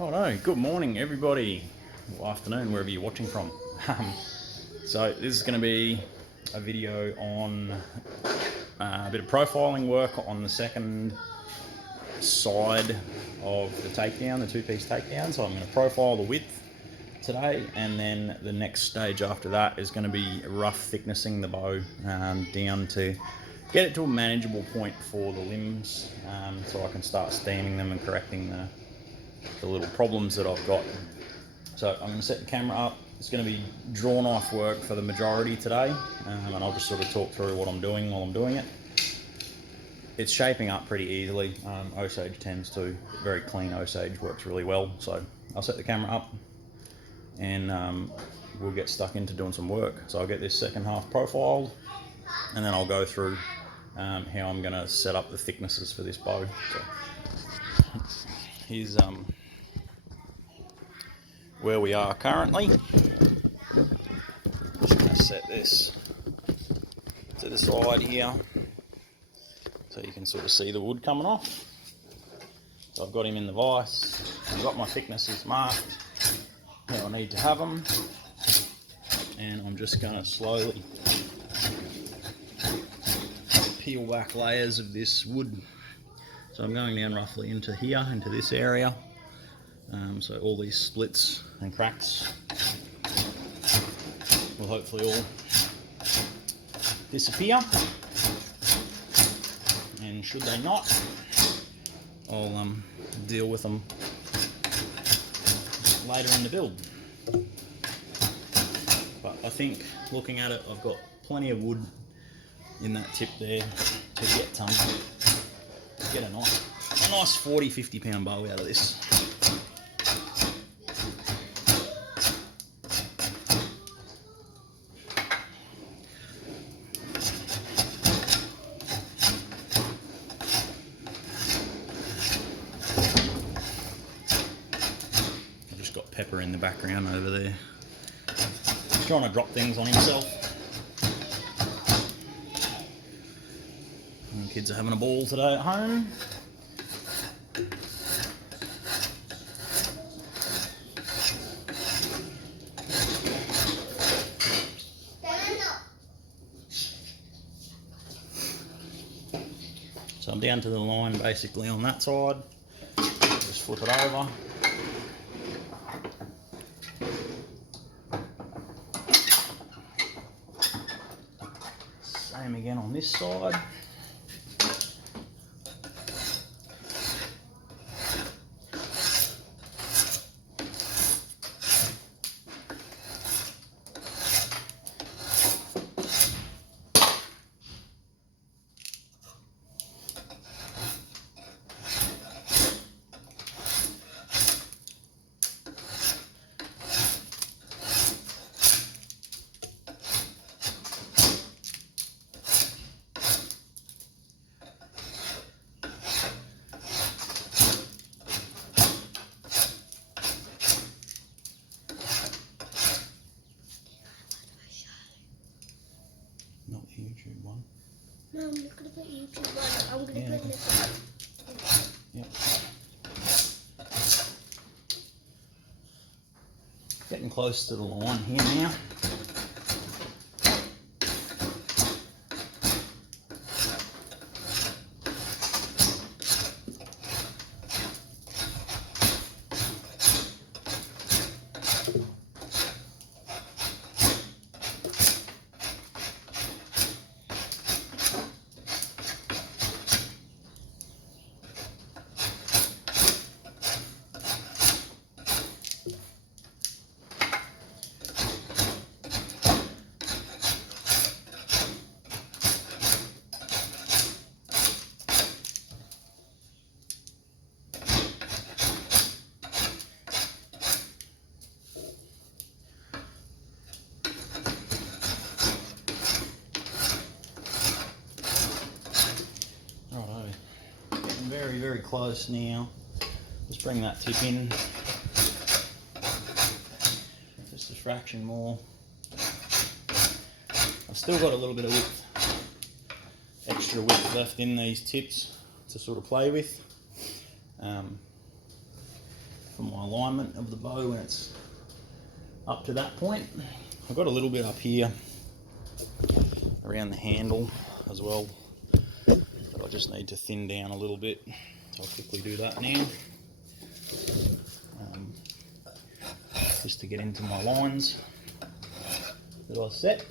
Oh no, good morning everybody, or afternoon, wherever you're watching from. So this is going to be a video on a bit of profiling work on the second side of the takedown, the two-piece takedown. So I'm going to profile the width today, and then the next stage after that is going to be rough thicknessing the bow down to get it to a manageable point for the limbs, so I can start steaming them and correcting the little problems that I've got. So I'm going to set the camera up. It's going to be draw knife work for the majority today, and I'll just sort of talk through what I'm doing while I'm doing it. It's shaping up pretty easily. Osage tends to, very clean Osage works really well. So I'll set the camera up and we'll get stuck into doing some work. So I'll get this second half profiled, and then I'll go through how I'm going to set up the thicknesses for this bow. So here's where we are currently. Just going to set this to the side here so you can sort of see the wood coming off. So I've got him in the vise, I've got my thicknesses marked how I need to have them, and I'm just going to slowly peel back layers of this wood. So I'm going down roughly into here, into this area. So all these splits and cracks will hopefully all disappear, and should they not, I'll deal with them later in the build. But I think, looking at it, I've got plenty of wood in that tip there to get a nice 40-50 pound bow out of this. Pepper in the background over there, trying to drop things on himself. And the kids are having a ball today at home. So I'm down to the line basically on that side. Just flip it over. Same again on this side. Not the YouTube one. No, I'm not going to put YouTube one. I'm going to put this one. Yeah. Getting close to the line here now. Very close now. Just bring that tip in just a fraction more. I've still got a little bit of extra width left in these tips to sort of play with. for my alignment of the bow when it's up to that point. I've got a little bit up here around the handle as well that I just need to thin down a little bit, so I'll quickly do that now, just to get into my lines that I set.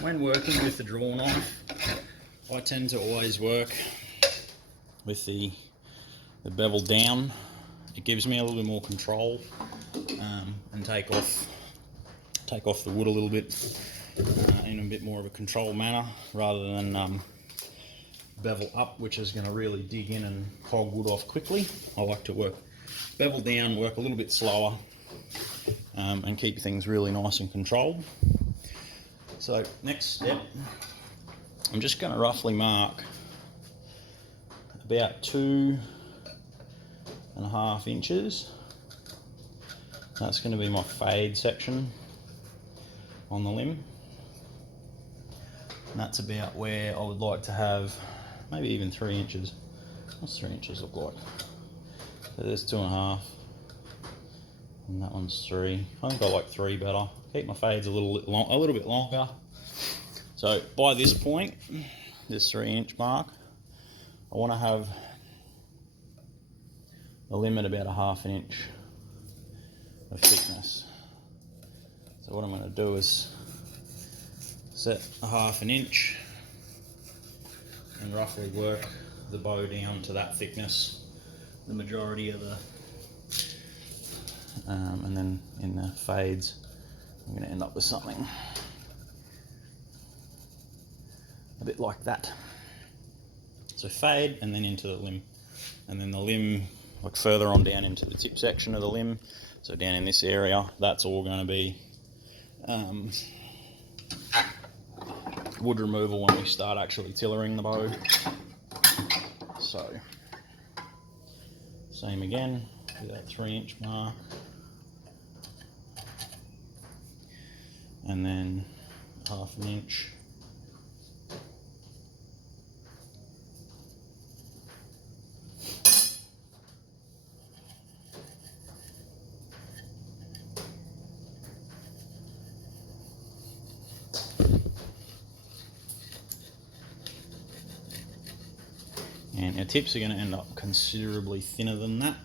When working with the draw knife, I tend to always work with the bevel down. It gives me a little bit more control, and take off the wood a little bit in a bit more of a controlled manner, rather than bevel up, which is going to really dig in and hog wood off quickly. I like to work bevel down, work a little bit slower, and keep things really nice and controlled. So next step, I'm just going to roughly mark about 2.5 inches. That's going to be my fade section on the limb. And that's about where I would like to have maybe even 3 inches. What's 3 inches look like? So there's 2.5. And that one's 3. I think I like 3 better. Keep my fades a little bit longer. So by this point, this 3 inch mark, I want to have the limb at about 1/2 inch of thickness. So what I'm going to do is set 1/2 inch and roughly work the bow down to that thickness the majority of the and then in the fades I'm going to end up with something a bit like that. So fade and then into the limb, and then the limb like further on down into the tip section of the limb, so down in this area, that's all going to be wood removal when we start actually tillering the bow. So same again with that 3 inch mark, and then 1/2 inch. And our tips are going to end up considerably thinner than that,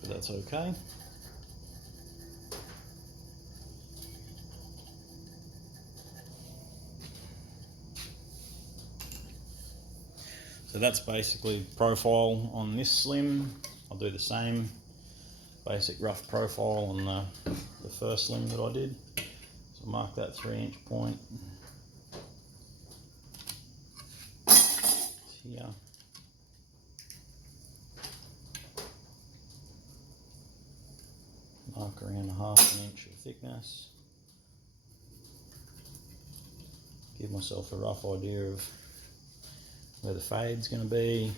but that's okay. So that's basically profile on this slim. I'll do the same basic rough profile on the first slim that I did. So mark that 3 inch point here. Mark around 1/2 inch of thickness. Give myself a rough idea of where the fade's going to be,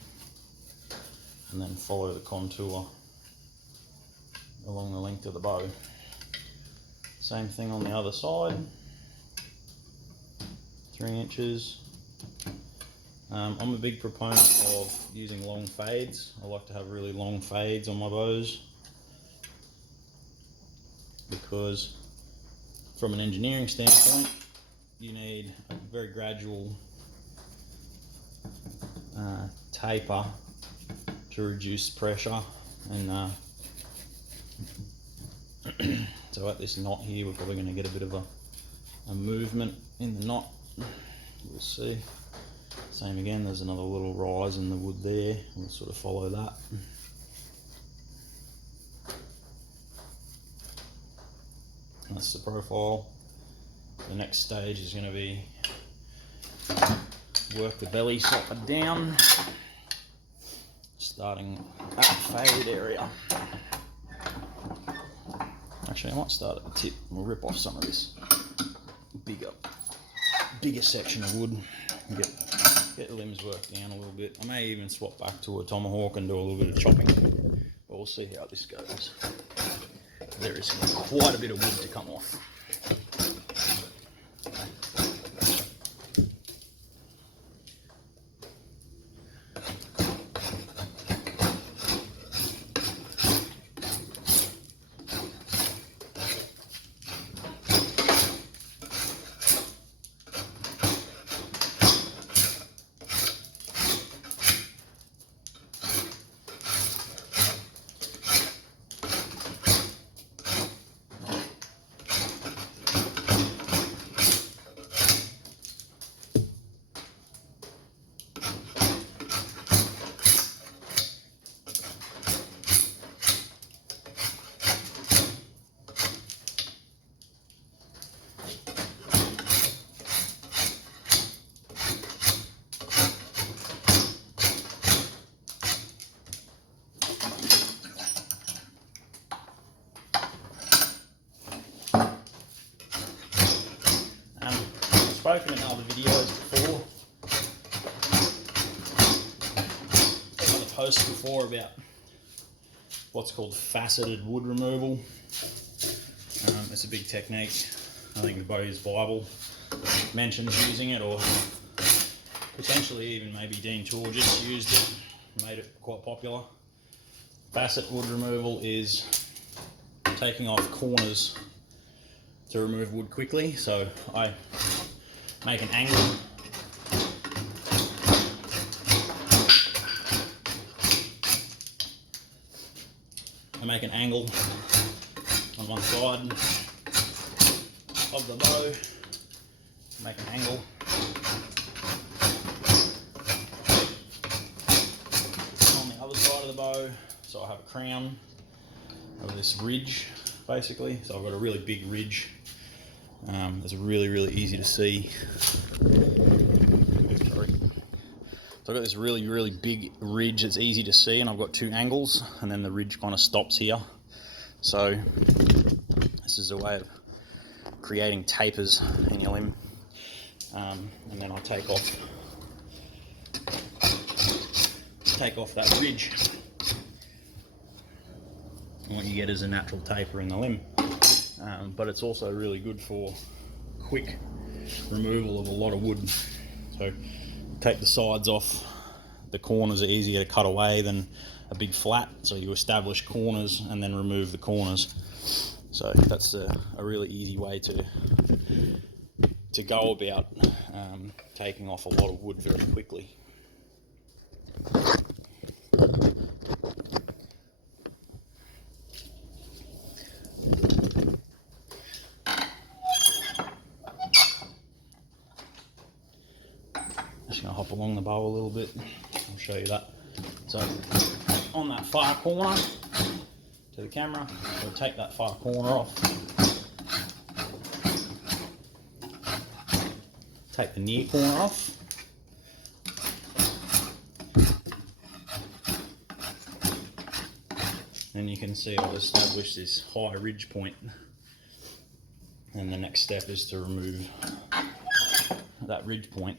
and then follow the contour along the length of the bow. Same thing on the other side, 3 inches. I'm a big proponent of using long fades. I like to have really long fades on my bows, because from an engineering standpoint, you need a very gradual taper to reduce pressure, and so at this knot here we're probably going to get a bit of a movement in the knot. We'll see. Same again, there's another little rise in the wood there. We'll sort of follow that. That's the profile. The next stage is going to be work the belly socket down, starting at the fade area. Actually, I might start at the tip. We'll rip off some of this bigger section of wood and get the limbs worked down a little bit. I may even swap back to a tomahawk and do a little bit of chopping. But we'll we'll see how this goes. There is quite a bit of wood to come off. Spoken in other videos before. I've done a post before about what's called faceted wood removal. It's a big technique. I think Bowie's Bible mentions using it, or potentially even maybe Dean Torges used it, made it quite popular. Facet wood removal is taking off corners to remove wood quickly. So I make an angle. I make an angle on one side of the bow. Make an angle. On the other side of the bow, so I have a crown of this ridge, basically. So I've got a really big ridge. It's really easy to see. Sorry. So I've got this really big ridge that's easy to see, and I've got two angles, and then the ridge kind of stops here. So this is a way of creating tapers in your limb. And then I take off that ridge. And what you get is a natural taper in the limb. But it's also really good for quick removal of a lot of wood. So take the sides off. The corners are easier to cut away than a big flat, so you establish corners and then remove the corners. So that's a really easy way to go about taking off a lot of wood very quickly. Just going to hop along the bow a little bit. I'll show you that. So on that far corner to the camera, we'll take that far corner off. Take the near corner off. And you can see I've established this high ridge point. And the next step is to remove that ridge point.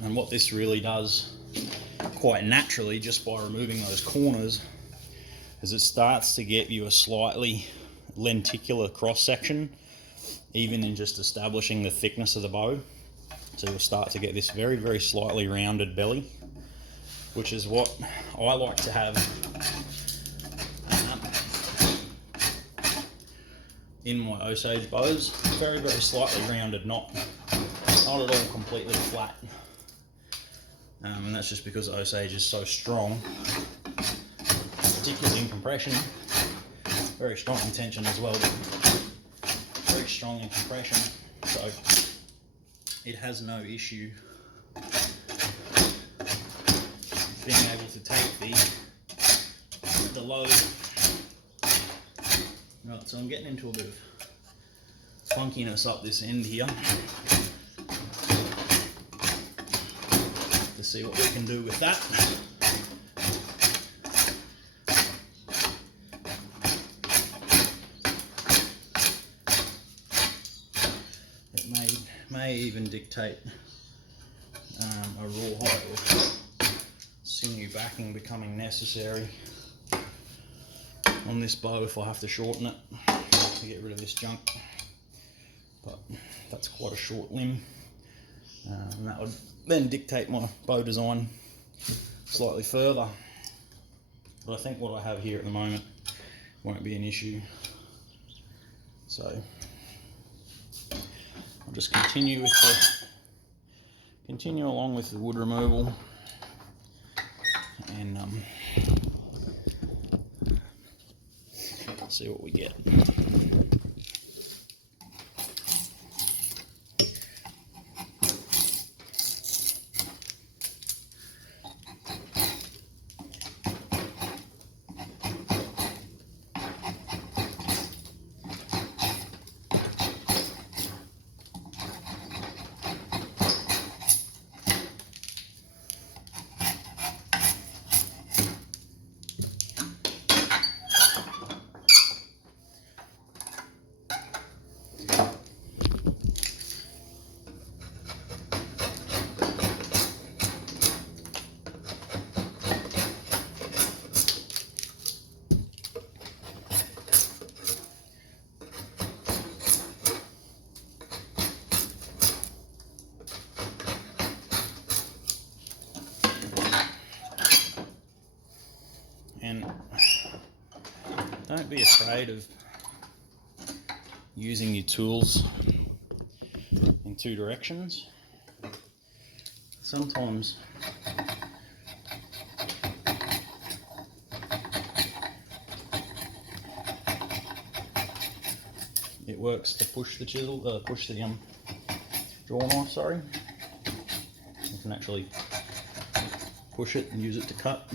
And what this really does quite naturally, just by removing those corners, is it starts to get you a slightly lenticular cross section, even in just establishing the thickness of the bow. So you'll start to get this very slightly rounded belly, which is what I like to have in my Osage bows. Very slightly rounded, not at all completely flat. And that's just because Osage is so strong, particularly in compression. Very strong in tension as well, but very strong in compression. So it has no issue being able to take the load So I'm getting into a bit of funkiness up this end here to see what we can do with that. It may even dictate a rawhide or sinew backing becoming necessary on this bow if I have to shorten it to get rid of this junk. But that's quite a short limb, and that would then dictate my bow design slightly further. But I think what I have here at the moment won't be an issue. So I'll just continue along with the wood removal, and see what we get. And don't be afraid of using your tools in two directions. Sometimes it works to push the chisel, push the draw knife, sorry. You can actually push it and use it to cut.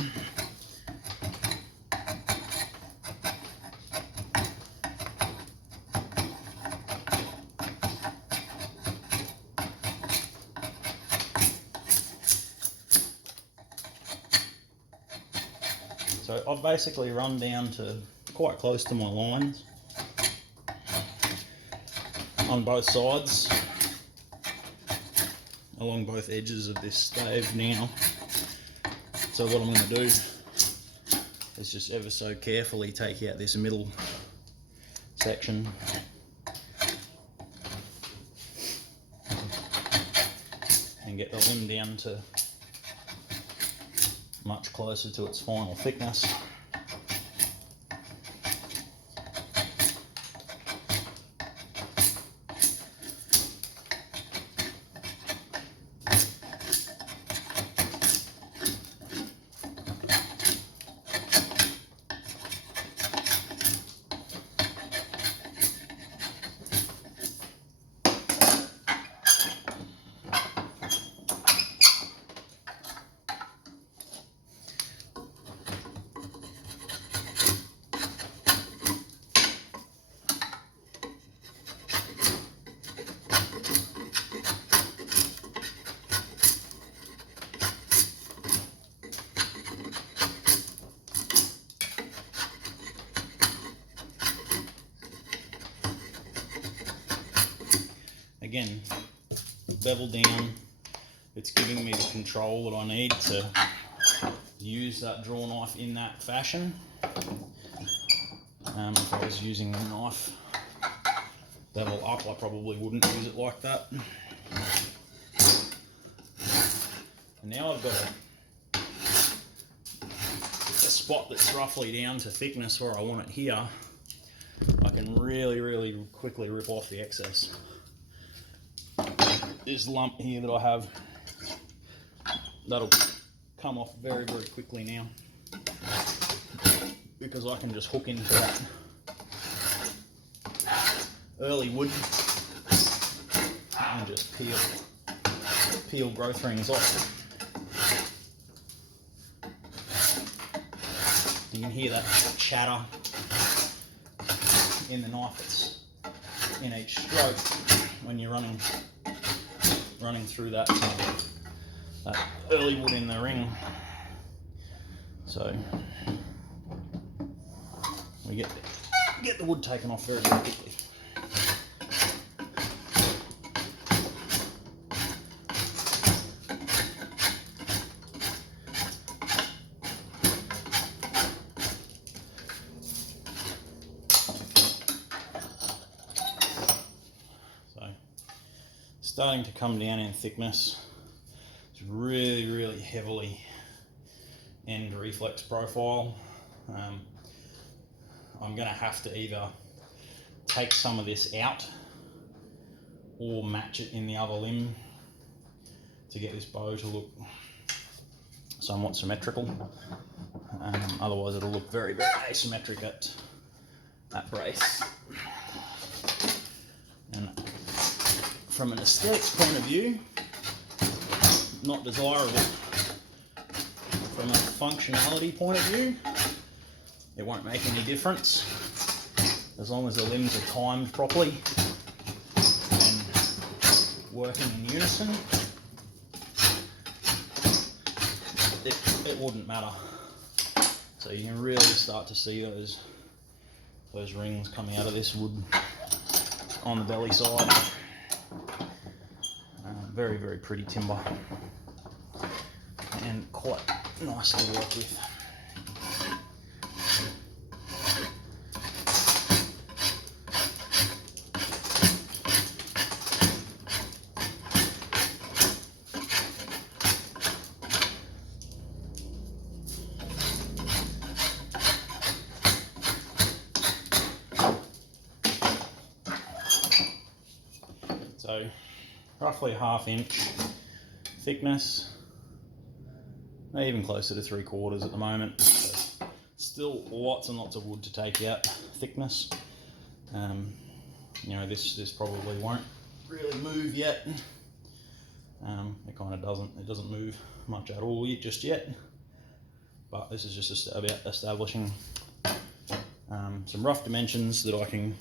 So I've basically run down to quite close to my lines on both sides, along both edges of this stave now. So what I'm going to do is just ever so carefully take out this middle section and get the limb down to much closer to its final thickness. Again, bevel down, it's giving me the control that I need to use that draw knife in that fashion. If I was using the knife bevel up, I probably wouldn't use it like that. And now I've got a spot that's roughly down to thickness where I want it here. I can really quickly rip off the excess. This lump here that I have, that'll come off very quickly now, because I can just hook into that early wood and just peel growth rings off. You can hear that chatter in the knife that's in each stroke when you're running through that early wood in the ring. So we get the wood taken off very, very quickly. Starting to come down in thickness. It's really, really heavily end reflex profile. I'm going to have to either take some of this out or match it in the other limb to get this bow to look somewhat symmetrical. Otherwise it'll look very, very asymmetric at brace. And from an aesthetics point of view, not desirable. From a functionality point of view, it won't make any difference as long as the limbs are timed properly and working in unison. It wouldn't matter. So you can really start to see those rings coming out of this wood on the belly side. Very, very pretty timber and quite nice to work with. So roughly a 1/2 inch thickness, even closer to 3/4 at the moment. So still lots and lots of wood to take out thickness. You know, this probably won't really move yet. It kind of doesn't move much at all just yet. But this is just about establishing some rough dimensions that I can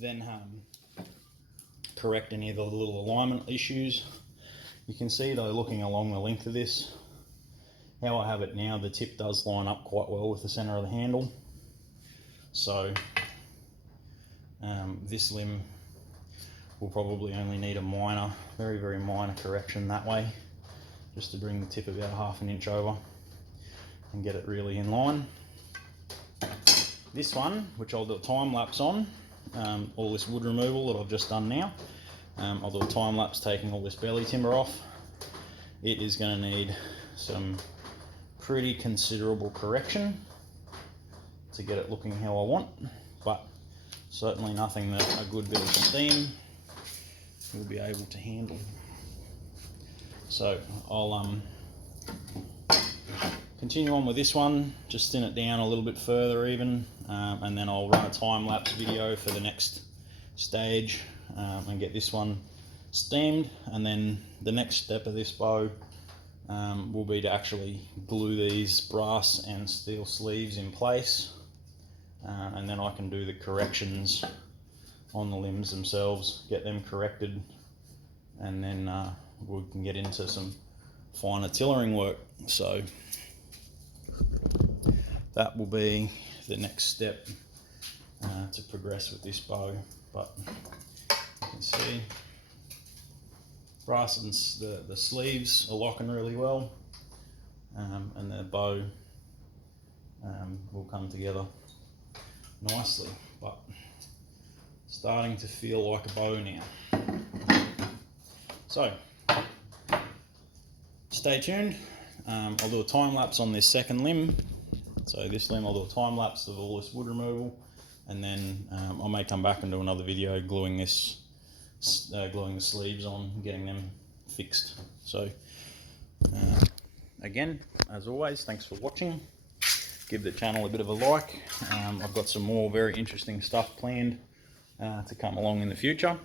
then correct any of the little alignment issues. You can see though, looking along the length of this, how I have it now, the tip does line up quite well with the center of the handle. So this limb will probably only need a minor, very, very minor correction that way, just to bring the tip about 1/2 inch over and get it really in line. This one, which I'll do a time lapse on, all this wood removal that I've just done now, I'll do a time lapse taking all this belly timber off. It is going to need some pretty considerable correction to get it looking how I want, but certainly nothing that a good bit of steam will be able to handle. So I'll continue on with this one, just thin it down a little bit further even, and then I'll run a time-lapse video for the next stage and get this one steamed. And then the next step of this bow will be to actually glue these brass and steel sleeves in place, and then I can do the corrections on the limbs themselves, get them corrected, and then we can get into some finer tillering work. So that will be the next step to progress with this bow. But you can see brass and the sleeves are locking really well, and the bow will come together nicely, but starting to feel like a bow now. So stay tuned. I'll do a time lapse on this second limb. So this limb I'll do a time lapse of all this wood removal, and then I may come back and do another video gluing the sleeves on, getting them fixed. So again, as always, thanks for watching. Give the channel a bit of a like. I've got some more very interesting stuff planned to come along in the future.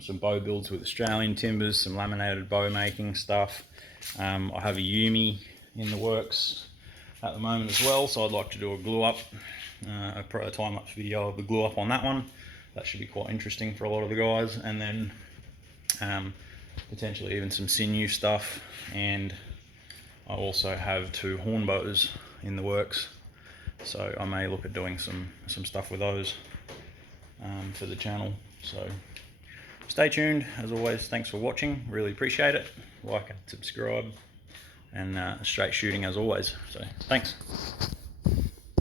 Some bow builds with Australian timbers, some laminated bow making stuff. I have a Yumi in the works at the moment as well, so I'd like to do a glue up a time-lapse video of the glue up on that one. That should be quite interesting for a lot of the guys. And then potentially even some sinew stuff, and I also have 2 horn bows in the works, so I may look at doing some stuff with those for the channel. So stay tuned. As always, thanks for watching, really appreciate it. Like and subscribe, and straight shooting as always. So thanks.